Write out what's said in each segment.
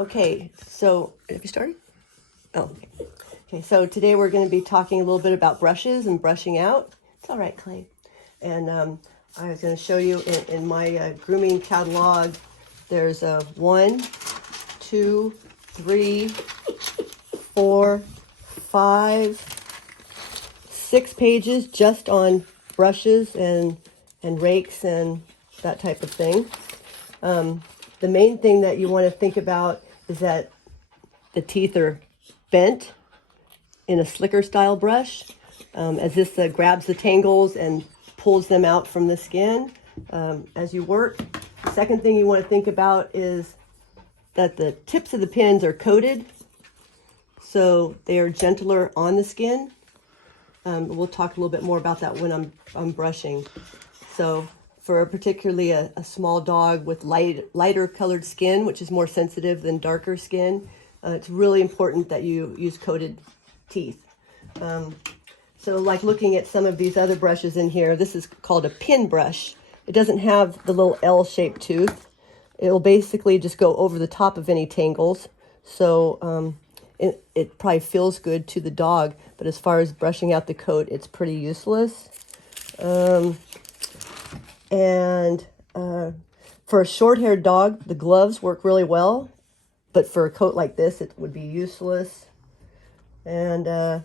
Okay, so have you started? Oh, okay. So today we're going to be talking a little bit about brushes and brushing out. It's all right, Clay. And I was going to show you in my grooming catalog. There's 1, 2, 3, 4, 5, 6 pages just on brushes and rakes and that type of thing. The main thing that you want to think about is that the teeth are bent in a slicker style brush, as this grabs the tangles and pulls them out from the skin as you work. The second thing you want to think about is that the tips of the pins are coated, so they are gentler on the skin. We'll talk a little bit more about that when I'm brushing. So for particularly a small dog with lighter colored skin, which is more sensitive than darker skin, it's really important that you use coated teeth. So like looking at some of these other brushes in here, this is called a pin brush. It doesn't have the little L-shaped tooth. It'll basically just go over the top of any tangles. So it probably feels good to the dog, but as far as brushing out the coat, it's pretty useless. For a short-haired dog, the gloves work really well, but for a coat like this, it would be useless. And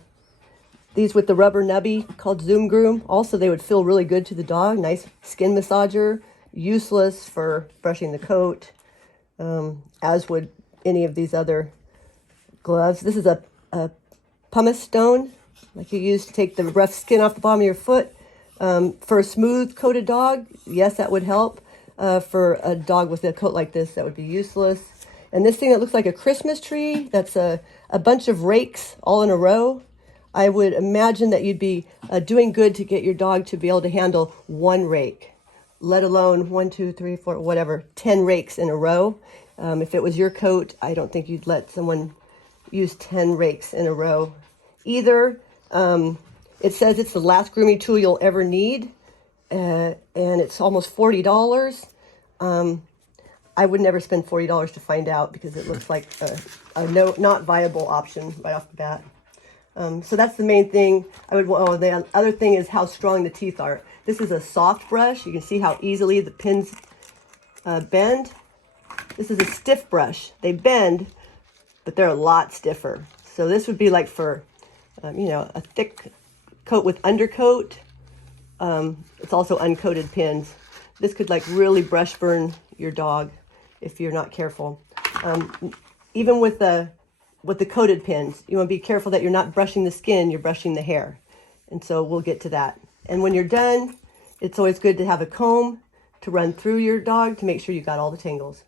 these with the rubber nubby called Zoom Groom, also they would feel really good to the dog. Nice skin massager, useless for brushing the coat, as would any of these other gloves. This is a pumice stone, like you use to take the rough skin off the bottom of your foot. For a smooth coated dog, yes, that would help. For a dog with a coat like this, that would be useless. And this thing that looks like a Christmas tree, that's a bunch of rakes all in a row. I would imagine that you'd be doing good to get your dog to be able to handle one rake, let alone 1, 2, 3, 4, whatever, 10 rakes in a row. If it was your coat, I don't think you'd let someone use 10 rakes in a row either. It says it's the last grooming tool you'll ever need, and it's almost $40. I would never spend $40 to find out, because it looks like a not viable option right off the bat. So that's the main thing. The other thing is how strong the teeth are. This is a soft brush. You can see how easily the pins bend. This is a stiff brush. They bend, but they're a lot stiffer. So this would be like for, a thick coat with undercoat. It's also uncoated pins. This could like really brush burn your dog if you're not careful. Even with the coated pins, you want to be careful that you're not brushing the skin, you're brushing the hair. And so we'll get to that. And when you're done, it's always good to have a comb to run through your dog to make sure you got all the tangles.